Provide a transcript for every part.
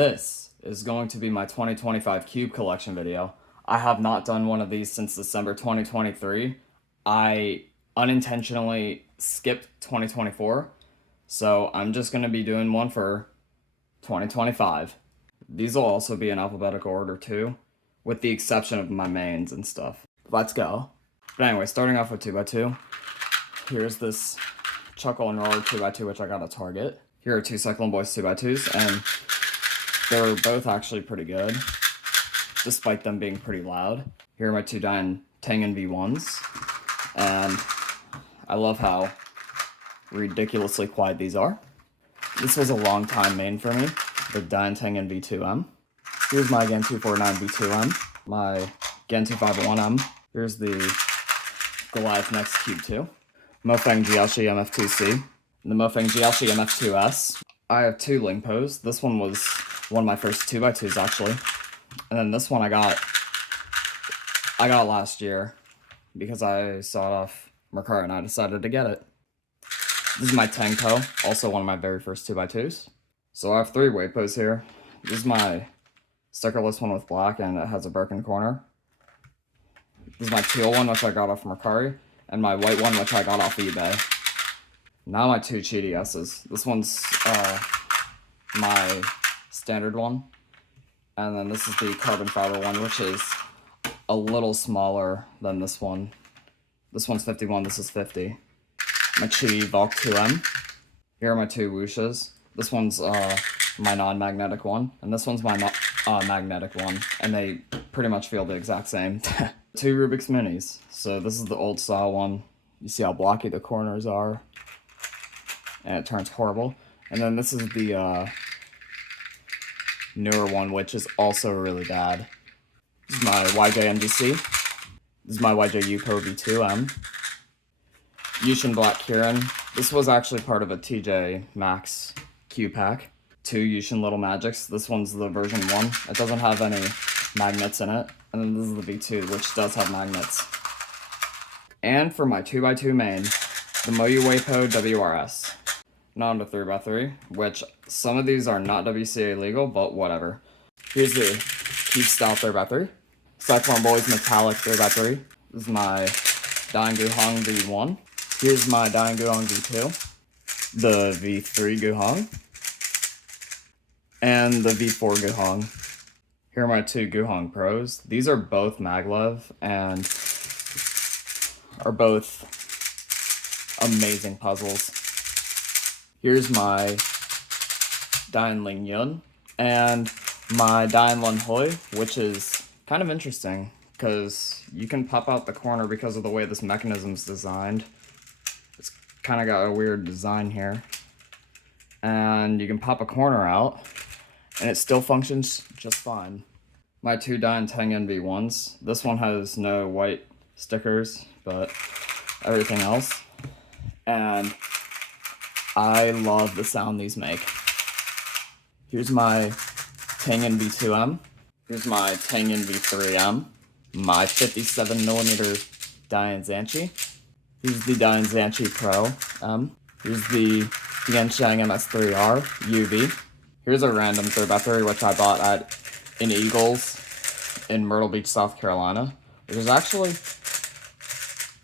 This is going to be my 2025 cube collection video. I have not done one of these since December 2023. I unintentionally skipped 2024, so I'm just going to be doing one for 2025. These will also be in alphabetical order too, with the exception of my mains and stuff. Let's go. But anyway, starting off with 2x2. Here's this Chuckle and Roller 2x2, which I got at Target. Here are two Cyclone Boys 2x2s, and they're both actually pretty good, despite them being pretty loud. Here are my two Dian Tengen V1s, and I love how ridiculously quiet these are. This was a long time main for me, the Dian Tengen V2M. Here's my Gen 249 V2M, my Gen 251M. Here's the Goliath Next Cube 2, Mofeng Jiaoshi MF2C, and the Mofeng Jiaoshi MF2S. I have two Lingpos. This one was one of my first 2x2s actually, and then this one I got last year because I saw it off Mercari and I decided to get it. This is my Tangpo, also one of my very first 2x2s. So I have three Weipos here. This is my stickerless one with black and it has a broken corner. This is my teal one, which I got off Mercari, and my white one, which I got off eBay. Now my two GDSs. This one's my standard one, and then this is the carbon fiber one, which is a little smaller than this one. This one's 51, this is 50. My Chi Valk 2M. Here are my two Wushas. This one's my non-magnetic one, and this one's my magnetic one, and they pretty much feel the exact same. Two Rubik's Minis. So this is the old style one. You see how blocky the corners are, and it turns horrible. And then this is the newer one, which is also really bad. This is my YJ MGC. This is my YJ Yupo V2M. Yushin Black Kirin. This was actually part of a TJ Maxx Q pack. Two Yushin Little Magics. This one's the version 1. It doesn't have any magnets in it. And then this is the V2, which does have magnets. And for my 2x2 main, the Moyu Weipo WRS. Now on to 3x3, which some of these are not WCA legal, but whatever. Here's the Keep Style 3x3. Cyclone Boys Metallic 3x3. This is my Dian Guhong V1. Here's my Dian Guhong V2. The V3 Guhong. And the V4 Guhong. Here are my two Guhong Pros. These are both maglev and are both amazing puzzles. Here's my Dian Ling Yun and my Dian Lun Hoi, which is kind of interesting because you can pop out the corner because of the way this mechanism's designed. It's kind of got a weird design here. And you can pop a corner out and it still functions just fine. My two Dian Tengen V1s. This one has no white stickers, but everything else. And I love the sound these make. Here's my Tengen V2M. Here's my Tengen V3M. My 57mm Dian Zanchi. Here's the Dian Zanchi Pro M. Here's the Yansheng MS3R UV. Here's a random 3x3 which I bought in Eagles in Myrtle Beach, South Carolina, which is actually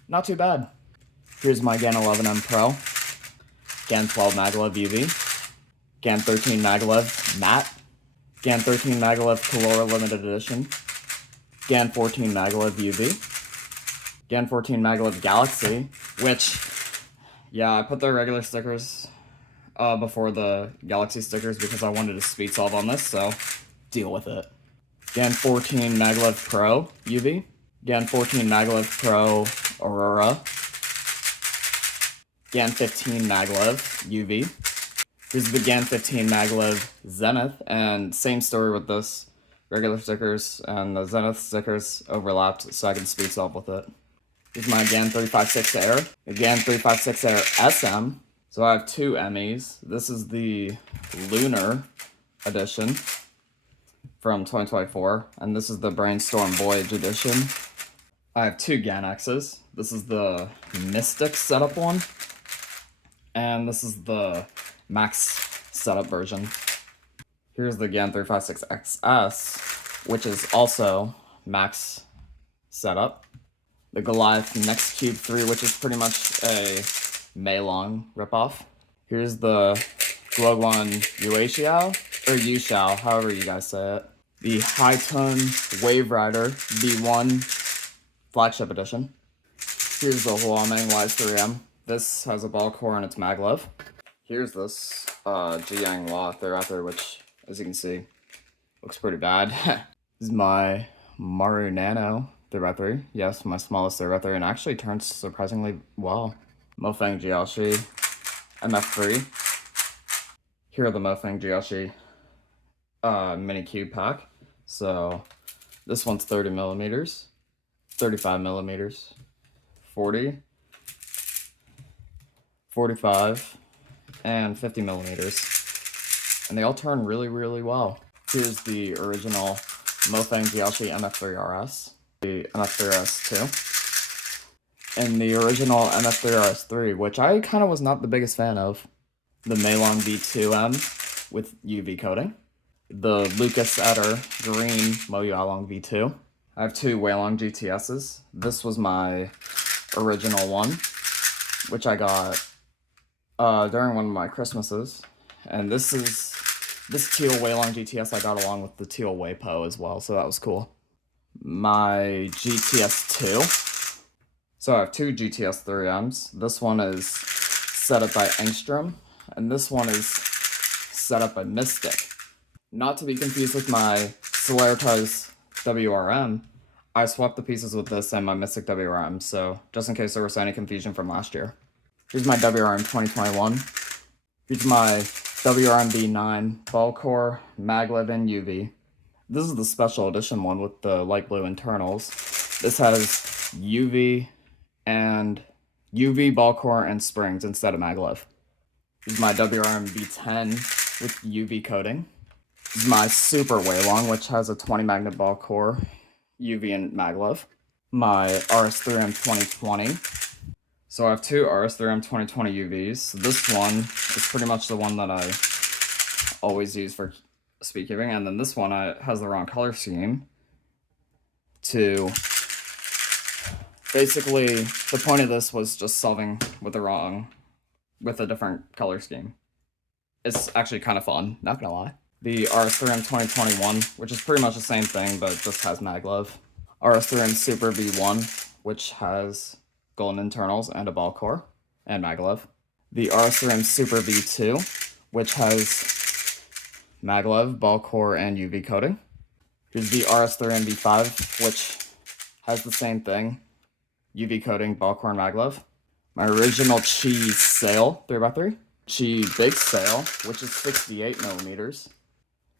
not too bad. Here's my GAN 11M Pro, GAN 12 maglev UV, GAN 13 maglev Matte, GAN 13 maglev Colora Limited Edition, GAN 14 maglev UV, GAN 14 maglev Galaxy, which, yeah, I put the regular stickers before the Galaxy stickers because I wanted to speed solve on this, so deal with it. GAN 14 maglev Pro UV, GAN 14 maglev Pro Aurora, GAN 15 maglev UV. Here's the GAN 15 maglev Zenith, and same story with this. Regular stickers and the Zenith stickers overlapped so I can speed solve with it. Here's my GAN 356 Air, the GAN 356 Air SM. So I have two Emmys. This is the Lunar edition from 2024, and this is the Brainstorm Voyage edition. I have two GAN X's. This is the Mystic setup one, and this is the Max setup version. Here's the GAN 356XS, which is also max setup. The Goliath Next Cube 3, which is pretty much a Meilong ripoff. Here's the Guoguan Yuexiao, or Yuxiao, however you guys say it. The High-Tone Wave Rider V1 Flagship Edition. Here's the Huameng Wise 3M. This has a ball core and it's maglev. Here's this Jiang Hua Theoretor, which, as you can see, looks pretty bad. This is my Maru Nano Theoretor. Yes, my smallest Theoretor, and actually turns surprisingly well. Mofeng Jiaoshi MF3. Here are the Mofeng Jiaoshi mini cube pack. So this one's 30 millimeters, 35 millimeters, 40, 45, and 50 millimeters. And they all turn really, really well. Here's the original Mofeng Jiaoshi MF3RS, the MF3RS2, and the original MF3RS3, which I kind of was not the biggest fan of. The Meilong V2M with UV coating. The Lucas Etter green Moyualong V2. I have two Weilong GTSs. This was my original one, which I got during one of my Christmases. And this teal Weilong GTS I got along with the teal Weipo as well, so that was cool. My GTS2. So I have two GTS 3Ms. This one is set up by Engstrom, and this one is set up by Mystic. Not to be confused with my Celeritas WRM, I swapped the pieces with this and my Mystic WRM, so just in case there was any confusion from last year. Here's my WRM 2021. Here's my WRM V9 ball core, maglev, and UV. This is the special edition one with the light blue internals. This has UV ball core and springs instead of maglev. This is my WRM V10 with UV coating. This is my Super Weilong, which has a 20 magnet ball core, UV and maglev. My RS3M 2020. So I have two RS3M 2020 UVs. This one is pretty much the one that I always use for speed keeping, and then this one has the wrong color scheme. Basically, the point of this was just solving with a different color scheme. It's actually kind of fun, not gonna lie. The RS3M 2021, which is pretty much the same thing, but just has maglev. RS3M Super V1, which has golden internals and a ball core and maglev. The RS3M Super V2, which has maglev, ball core, and UV coating. Here's the RS3M V5, which has the same thing, UV coating, ball core, and maglev. My original Qi Sail 3x3. Qi Big Sail, which is 68 millimeters.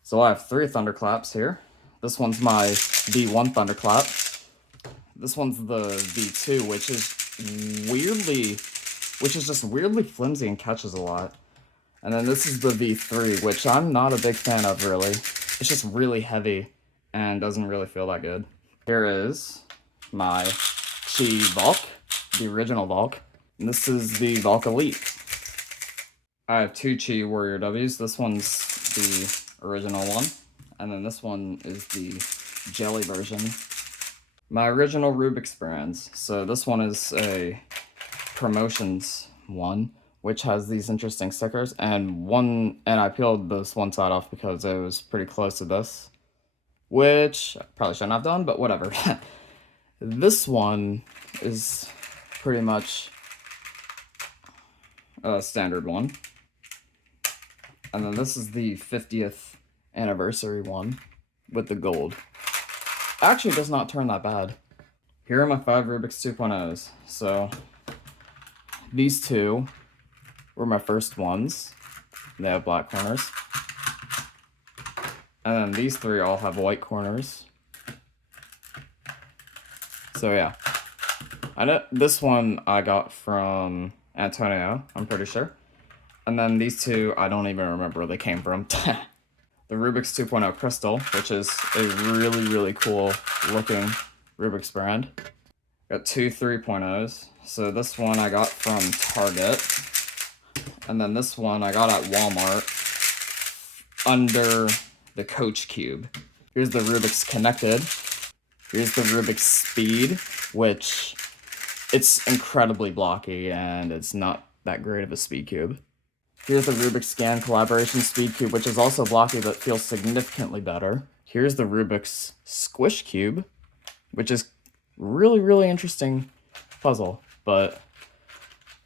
So I have three thunderclaps here. This one's my V1 thunderclap. This one's the V2, which is just weirdly flimsy and catches a lot. And then this is the V3, which I'm not a big fan of, really. It's just really heavy and doesn't really feel that good. Here is my Qi Valk, the original Valk. And this is the Valk Elite. I have two Qi Warrior Ws. This one's the original one, and then this one is the jelly version. My original Rubik's brands. So this one is a promotions one, which has these interesting stickers, and I peeled this one side off because it was pretty close to this, which I probably shouldn't have done, but whatever. This one is pretty much a standard one. And then this is the 50th anniversary one with the gold. Actually, does not turn that bad. Here are my 5 Rubik's 2.0s. So these two were my first ones. They have black corners. And then these 3 all have white corners. So yeah. This one I got from Antonio, I'm pretty sure. And then these 2, I don't even remember where they came from. The Rubik's 2.0 Crystal, which is a really, really cool looking Rubik's brand. Got 2 3.0s. So this one I got from Target. And then this one I got at Walmart under the Coach Cube. Here's the Rubik's Connected. Here's the Rubik's Speed, which it's incredibly blocky and it's not that great of a speed cube. Here's the Rubik's Scan Collaboration Speed Cube, which is also blocky but feels significantly better. Here's the Rubik's Squish Cube, which is really, really interesting puzzle, but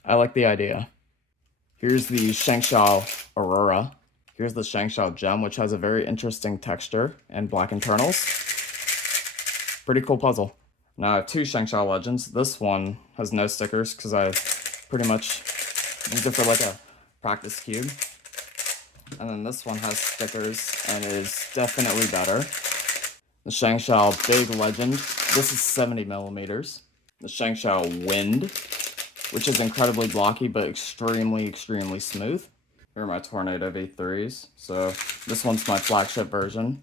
I like the idea. Here's the Shangshao Aurora. Here's the Shangshao Gem, which has a very interesting texture and black internals. Pretty cool puzzle. Now I have two Shangshao Legends. This one has no stickers because I pretty much used it for like a practice cube. And then this one has stickers and is definitely better. The Shangshao Big Legend. This is 70 millimeters. The Shangshao Wind, which is incredibly blocky but extremely, extremely smooth. Here are my Tornado V3s. So this one's my flagship version.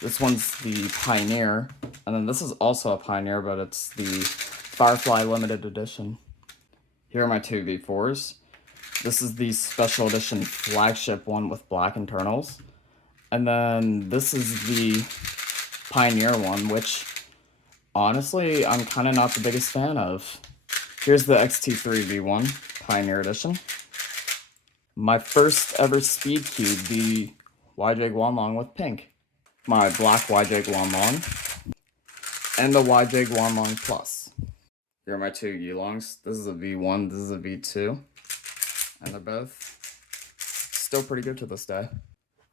This one's the Pioneer, and then this is also a Pioneer, but it's the Firefly Limited Edition. Here are my two V4s. This is the Special Edition flagship one with black internals. And then this is the Pioneer one, which honestly, I'm kind of not the biggest fan of. Here's the XT3 V1 Pioneer Edition. My first ever speed cube, the YJ Guanlong with pink. My black YJ Guanlong, and the YJ Guanlong Plus. Here are my two Yulongs. This is a V1, this is a V2, and they're both still pretty good to this day.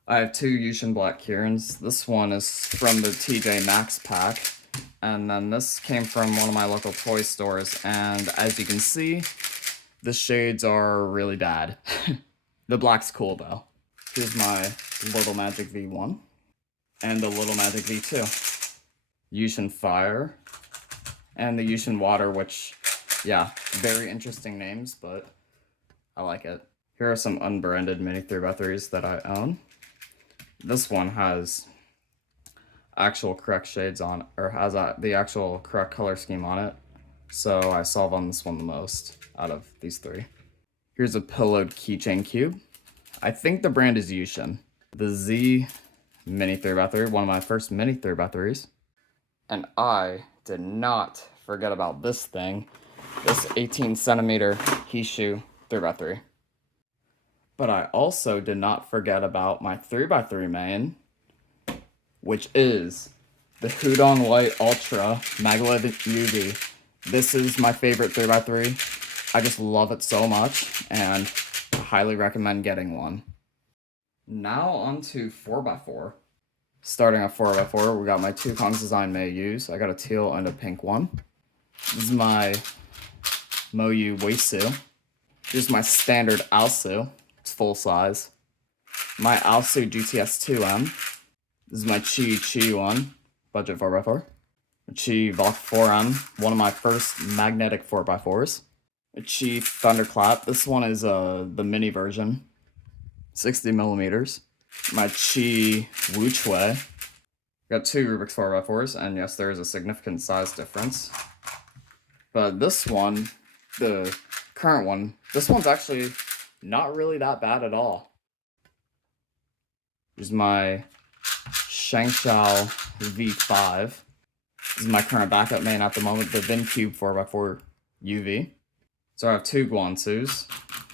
I have two Yushin Black Kirins. This one is from the TJ Maxx pack, and then this came from one of my local toy stores, and as you can see, the shades are really bad. The black's cool though. Here's my Little Magic V1. And the Little Magic V2. Yushin Fire. And the Yushin Water, which, yeah, very interesting names, but I like it. Here are some unbranded mini 3x3s that I own. This one has actual correct shades on, or has the actual correct color scheme on it. So I solve on this one the most out of these three. Here's a pillowed keychain cube. I think the brand is Yushin. The Z mini 3x3, one of my first mini 3x3s. And I did not forget about this thing, this 18 centimeter Hishu 3x3. But I also did not forget about my 3x3 main, which is the Hudong White Ultra Maglev UV. This is my favorite 3x3. I just love it so much, and I highly recommend getting one. Now on to 4x4. Starting at 4x4, we got my two Kong's Design Meiyus. I got a teal and a pink one. This is my Moyu Weisu. Here's my standard Aosu. It's full size. My Aosu GTS2M. This is my Chi one, budget 4x4. Chi Valk 4M, one of my first magnetic 4x4s. A Chi Thunderclap. This one is the mini version. 60 millimeters. My Chi Wuchui. Got two Rubik's 4x4s, and yes, there is a significant size difference. But this one, the current one, this one's actually not really that bad at all. Here's my Shangshao V5. This is my current backup main at the moment, the VinCube 4x4 UV. So I have two Guansus.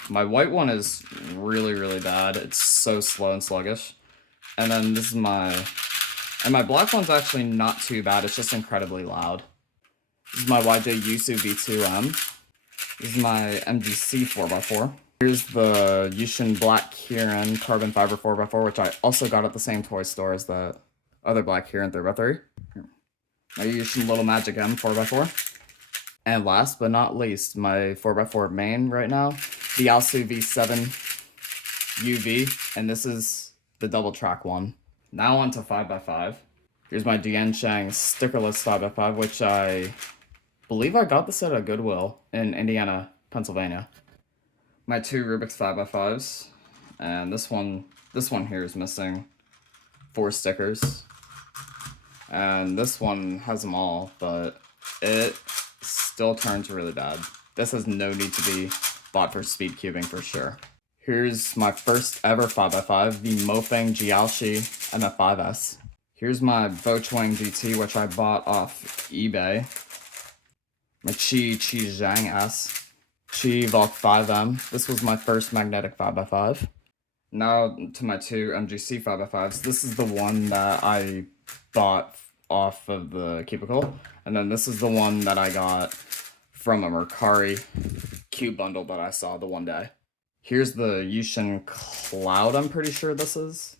My white one is really, really bad. It's so slow and sluggish. And then this is my black one's actually not too bad. It's just incredibly loud. This is my YJ Yusu V2M. This is my MGC 4x4. Here's the Yushin Black Kirin Carbon Fiber 4x4, which I also got at the same toy store as the other Black Kirin 3x3. My Yushin Little Magic M 4x4. And last but not least, my 4x4 main right now, the Aosu V7 UV, and this is the double track one. Now on to 5x5. Here's my Diansheng stickerless 5x5, which I believe I got this at a Goodwill in Indiana, Pennsylvania. My two Rubik's 5x5s, and this one here is missing 4 stickers. And this one has them all, but it still turns really bad. This has no need to be bought for speed cubing for sure. Here's my first ever 5x5, the Mofang Jiaoshi MF5S. Here's my Bochuang GT, which I bought off eBay. My Qi Zhang S. Qi Volk 5M. This was my first magnetic 5x5. Now to my two MGC 5x5s. This is the one that I bought off of the cubicle. And then this is the one that I got from a Mercari cube bundle that I saw the one day. Here's the Yushin Cloud, I'm pretty sure this is.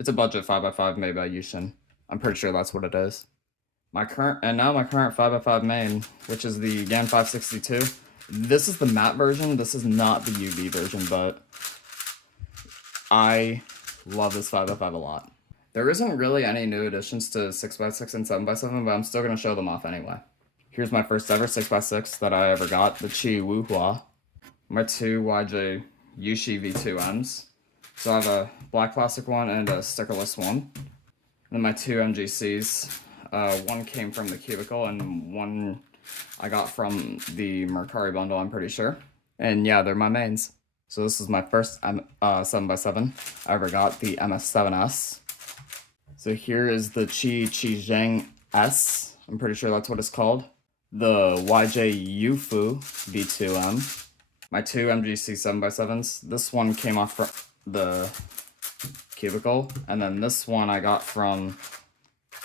It's a budget 5x5 made by Yushin. I'm pretty sure that's what it is. My current 5x5 main, which is the GAN 562. This is the matte version. This is not the UV version, but I love this 5x5 a lot. There isn't really any new additions to 6x6 and 7x7, but I'm still going to show them off anyway. Here's my first ever 6x6 that I ever got, the Qi Wuhua. My two YJ Yushi V2Ms. So I have a black plastic one and a stickerless one. And then my two MGCs. One came from the cubicle and one I got from the Mercari bundle, I'm pretty sure. And yeah, they're my mains. So this is my first 7x7 I ever got, the MS7S. So here is the Qi Zhang S. I'm pretty sure that's what it's called. The YJ Yufu V2M. My two MGC 7x7s. This one came off from the cubicle, and then this one I got from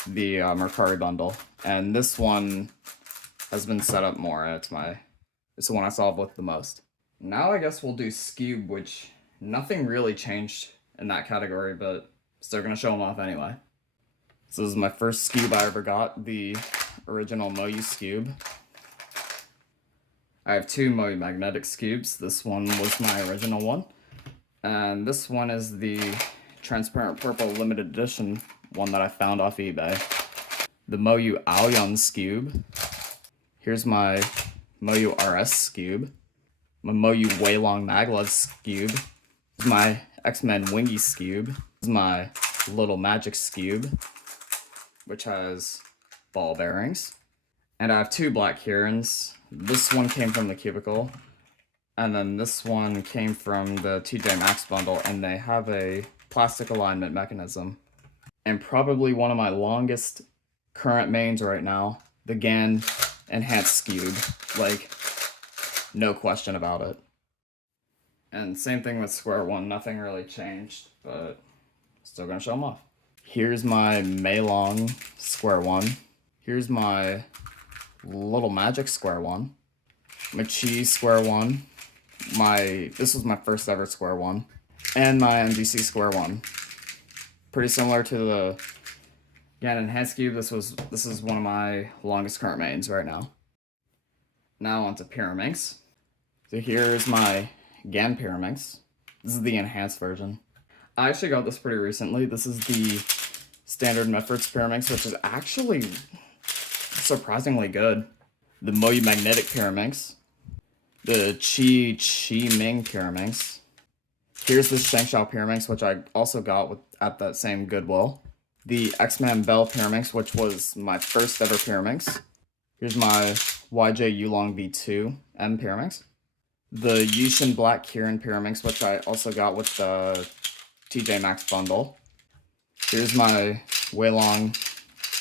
the Mercari bundle. And this one has been set up more. It's the one I solved with the most. Now I guess we'll do Scube, which nothing really changed in that category, but still gonna show them off anyway. So this is my first Scube I ever got, the original Moyu Scube. I have two Moyu magnetic Scubes. This one was my original one. And this one is the transparent purple limited edition one that I found off eBay. The Moyu Aoyang Scube. Here's my Moyu RS Scube. My Moyu Weilong Maglev Scube. This is my X-Men Wingy Scube. This is my Little Magic Scube, which has ball bearings. And I have two Black Kirans. This one came from the cubicle, and then this one came from the TJ Maxx bundle, and they have a plastic alignment mechanism. And probably one of my longest current mains right now, the GAN Enhanced Scube. Like, no question about it. And same thing with Square One, nothing really changed, but still gonna show them off. Here's my Meilong Square One. Here's my Little Magic Square One. My Qi Square One. This was my first ever Square One. And my MGC Square One. Pretty similar to the GAN Enhanced Cube. This is one of my longest current mains right now. Now onto Pyraminx. So here's my GAN Pyraminx. This is the enhanced version. I actually got this pretty recently. This is the standard Mefferts Pyraminx, which is actually surprisingly good. The Moyu Magnetic Pyraminx. The Qi Ming Pyraminx. Here's the Shangshao Pyraminx, which I also got at that same Goodwill. The X-Man Bell Pyraminx, which was my first ever Pyraminx. Here's my YJ Yulong V2 M Pyraminx. The Yushin Black Kirin Pyraminx, which I also got with the TJ Maxx bundle. Here's my Weilong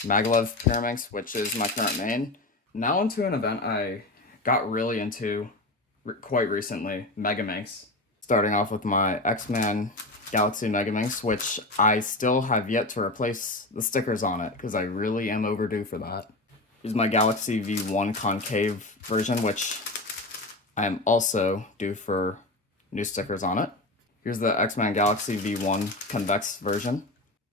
Maglev Pyraminx, which is my current main. Now into an event I got really into quite recently, Megaminx. Starting off with my X-Man Galaxy Megaminx, which I still have yet to replace the stickers on it, because I really am overdue for that. Here's my Galaxy V1 concave version, which I am also due for new stickers on it. Here's the X-Men Galaxy V1 convex version.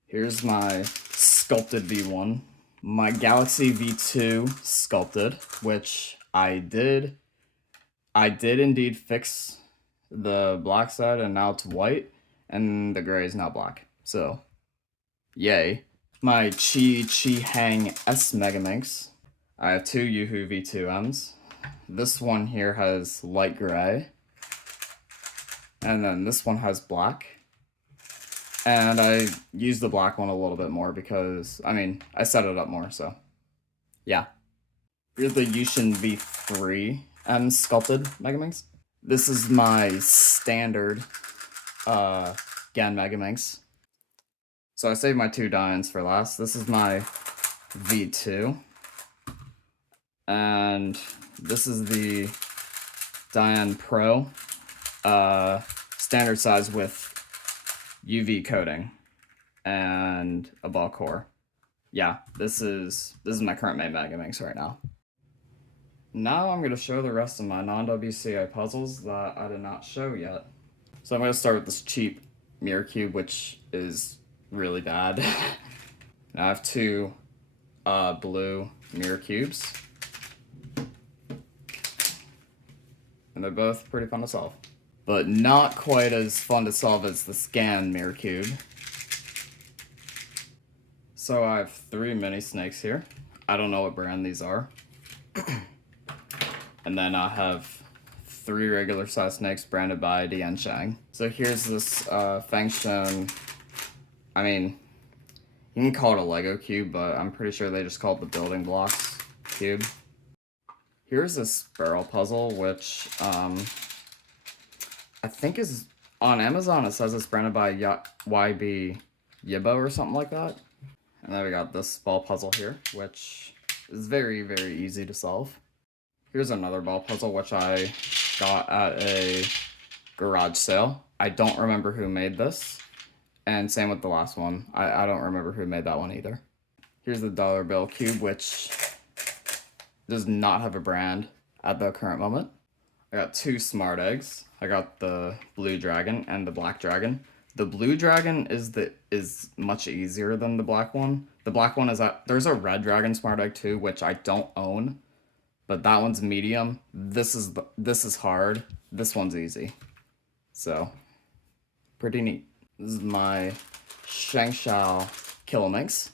Here's my sculpted V1. My Galaxy V2 sculpted, which I did indeed fix the black side, and now it's white, and the gray is now black. So, yay. My Qi Hang S Megaminx. I have two Yuhu V2Ms. This one here has light gray, and then this one has black. And I used the black one a little bit more because, I set it up more, so yeah. Here's the Yushin V3 sculpted Megaminx. This is my standard GAN Megaminx. So I saved my 2 Dians for last. This is my V2. And this is the Dian Pro, standard size with UV coating and a ball core. Yeah, this is my current main Megaminx right now. Now I'm going to show the rest of my non-WCA puzzles that I did not show yet. So I'm going to start with this cheap mirror cube, which is really bad. Now I have 2 blue mirror cubes. And they're both pretty fun to solve. But not quite as fun to solve as the scan mirror cube. So I have 3 mini snakes here. I don't know what brand these are. And then I have 3 regular size snakes branded by Dian Shang. So here's this Fangsheng. I mean, you can call it a Lego cube, but I'm pretty sure they just call it the building blocks cube. Here's this barrel puzzle, which I think is on Amazon. It says it's branded by YB Yibo or something like that. And then we got this ball puzzle here, which is very, very easy to solve. Here's another ball puzzle, which I got at a garage sale. I don't remember who made this. And same with the last one. I don't remember who made that one either. Here's the dollar bill cube, which does not have a brand at the current moment. I got 2 smart eggs. I got the blue dragon and the black dragon. The blue dragon is much easier than the black one. The black one is there's a red dragon smart egg too, which I don't own, but that one's medium. This is hard. This one's easy. So pretty neat. This is my Shangshao Kilominx.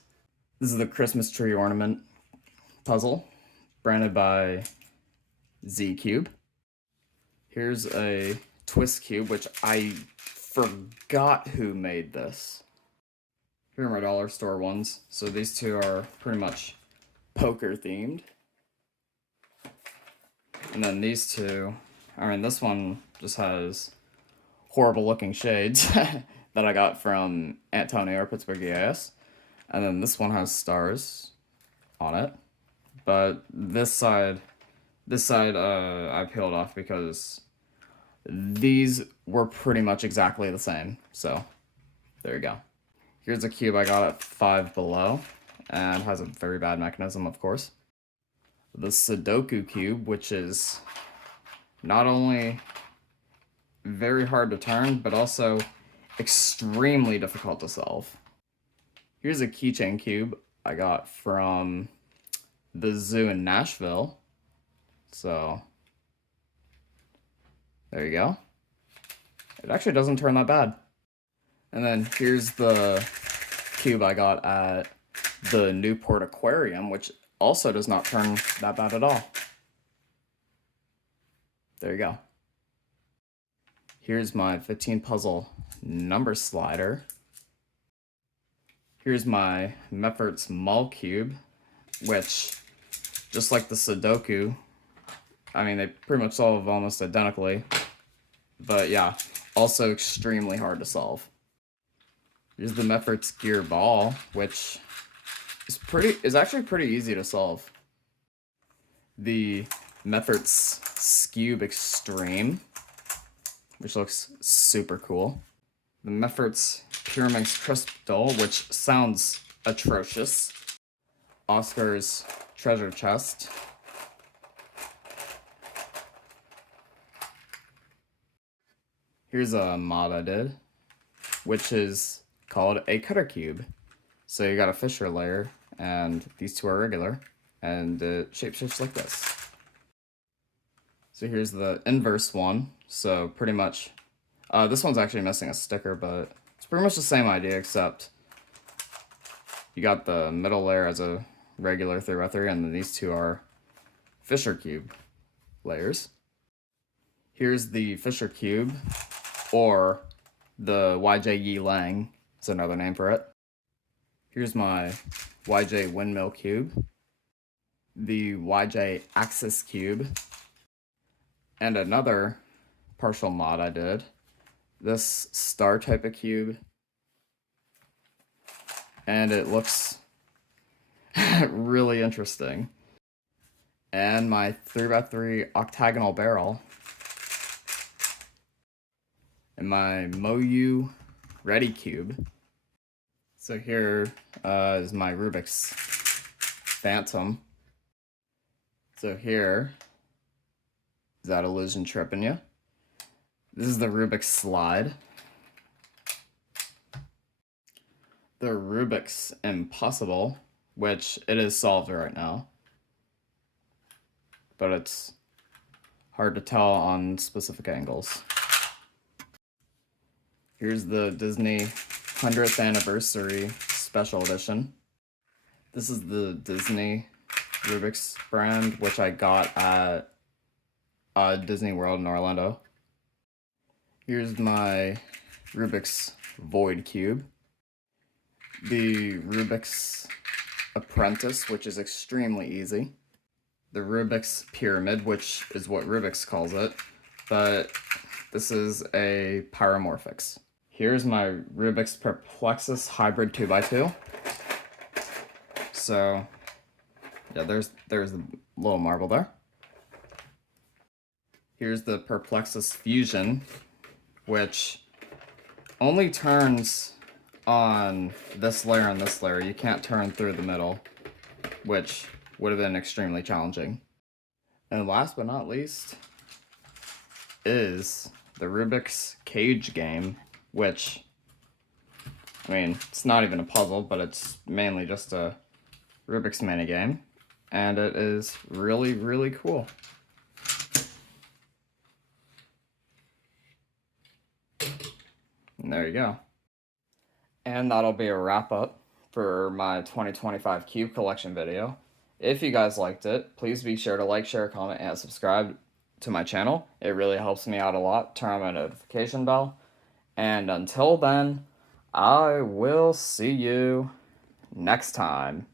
This is the Christmas tree ornament puzzle, branded by Z Cube. Here's a twist cube, which I forgot who made this. Here are my dollar store ones. So these 2 are pretty much poker themed. And then these 2, I mean, this one just has horrible looking shades that I got from Antonio or Pittsburgh EAS. And then this one has stars on it. But this side I peeled off because these were pretty much exactly the same. So there you go. Here's a cube I got at Five Below, and has a very bad mechanism, of course. The Sudoku cube, which is not only very hard to turn, but also extremely difficult to solve. Here's a keychain cube I got from the zoo in Nashville. So there you go. It actually doesn't turn that bad. And then here's the cube I got at the Newport Aquarium, which also does not turn that bad at all. There you go. Here's my 15 puzzle number slider. Here's my Meffert's Mall Cube, which, just like the Sudoku, I mean, they pretty much solve almost identically. But yeah, also extremely hard to solve. Here's the Meffert's Gear Ball, which is actually pretty easy to solve. The Meffert's Scube Extreme, which looks super cool. The Meffert's Pyraminx Crystal, which sounds atrocious. Oscar's Treasure Chest. Here's a mod I did, which is called a cutter cube. So you got a Fisher layer, and these 2 are regular, and it shapeshifts like this. So here's the inverse one. So pretty much, this one's actually missing a sticker, but it's pretty much the same idea, except you got the middle layer as a regular 3x3, and then these 2 are Fisher cube layers. Here's the Fisher cube, or the YJ Yi Lang is another name for it. Here's my YJ Windmill cube, the YJ Axis cube, and another partial mod I did this star type of cube, and it looks really interesting. And my 3x3 octagonal barrel, and my Moyu Ready cube. So here is my Rubik's Phantom. So here is that illusion tripping you. This is the Rubik's Slide. The Rubik's Impossible, which it is solved right now, but it's hard to tell on specific angles. Here's the Disney 100th Anniversary Special Edition. This is the Disney Rubik's brand, which I got at Disney World in Orlando. Here's my Rubik's Void Cube. The Rubik's Apprentice, which is extremely easy. The Rubik's Pyramid, which is what Rubik's calls it, but this is a Pyromorphics. Here's my Rubik's Perplexus Hybrid 2x2. So, yeah, there's the little marble there. Here's the Perplexus Fusion, which only turns on this layer and this layer. You can't turn through the middle, which would have been extremely challenging. And last but not least is the Rubik's Cage game, which, I mean, it's not even a puzzle, but it's mainly just a Rubik's mini game, and it is really, really cool. And there you go. And that'll be a wrap up for my 2025 Cube collection video. If you guys liked it, please be sure to like, share, comment, and subscribe to my channel. It really helps me out a lot. Turn on my notification bell. And until then, I will see you next time.